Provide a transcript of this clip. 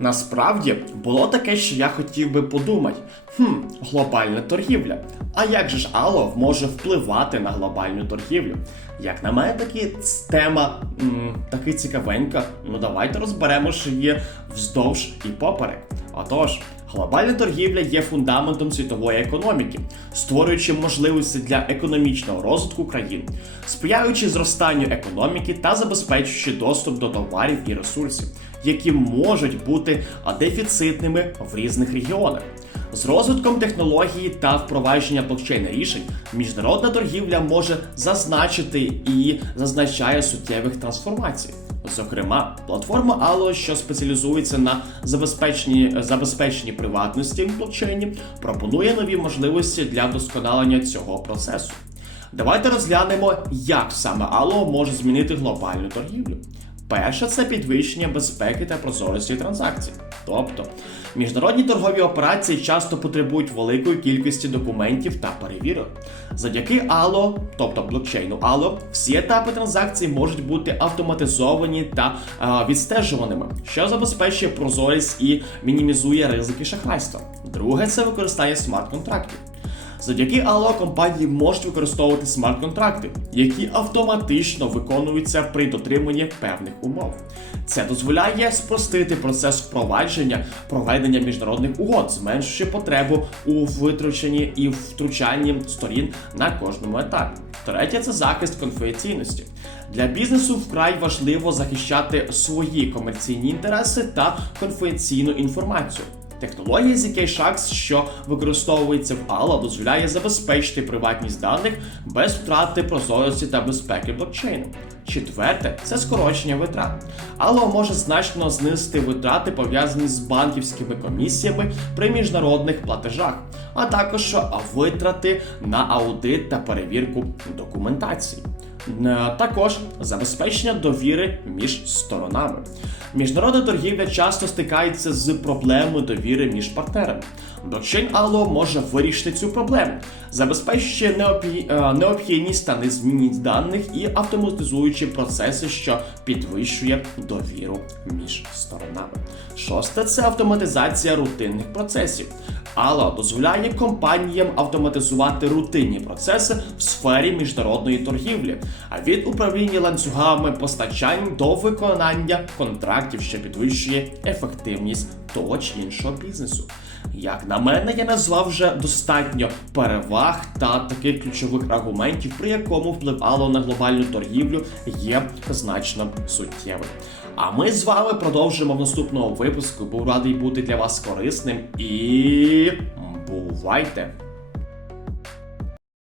Насправді було таке, що я хотів би подумати: хм, глобальна торгівля. А як же ж Алов може впливати на глобальну торгівлю? Як на мене, такі тема м, таки цікавенька. Ну давайте розберемо, що є вздовж і поперек. Отож, глобальна торгівля є фундаментом світової економіки, створюючи можливості для економічного розвитку країн, сприяючи зростанню економіки та забезпечуючи доступ до товарів і ресурсів, які можуть бути дефіцитними в різних регіонах. З розвитком технології та впровадження блокчейн рішень міжнародна торгівля може зазначити і зазначає суттєвих трансформацій. Зокрема, платформа Allo, що спеціалізується на забезпеченні, забезпеченні приватності блокчейні, пропонує нові можливості для вдосконалення цього процесу. Давайте розглянемо, як саме Allo може змінити глобальну торгівлю. Перше це підвищення безпеки та прозорості транзакцій. Тобто, міжнародні торгові операції часто потребують великої кількості документів та перевірок. Завдяки Allo, тобто блокчейну Allo, всі етапи транзакцій можуть бути автоматизовані та е, відстежуваними, що забезпечує прозорість і мінімізує ризики шахрайства. Друге це використання смарт-контрактів. Завдяки Allo компанії можуть використовувати смарт-контракти, які автоматично виконуються при дотриманні певних умов. Це дозволяє спростити процес впровадження проведення міжнародних угод, зменшуючи потребу у витрученні і втручанні сторін на кожному етапі. Третє це захист конфіденційності. Для бізнесу вкрай важливо захищати свої комерційні інтереси та конфіденційну інформацію. Технологія ZK-SHAX, що використовується в Allo, дозволяє забезпечити приватність даних без втрати прозорості та безпеки блокчейну. Четверте це скорочення витрат. Allo може значно знизити витрати, пов'язані з банківськими комісіями при міжнародних платежах, а також витрати на аудит та перевірку документації. Також забезпечення довіри між сторонами. Міжнародна торгівля часто стикається з проблемою довіри між партнерами. Блокчейн Allo може вирішити цю проблему, забезпечуючи необхідні стани незмінність даних і автоматизуючи процеси, що підвищує довіру між сторонами. Шосте це автоматизація рутинних процесів. Allo дозволяє компаніям автоматизувати рутинні процеси в сфері міжнародної торгівлі, а від управління ланцюгами постачань до виконання контрактів, що підвищує ефективність того чи іншого бізнесу. Як на мене, я назвав вже достатньо переваг та таких ключових аргументів, при якому впливало на глобальну торгівлю є значно суттєвим. А ми з вами продовжимо в наступному випуску. Був радий бути для вас корисним і бувайте!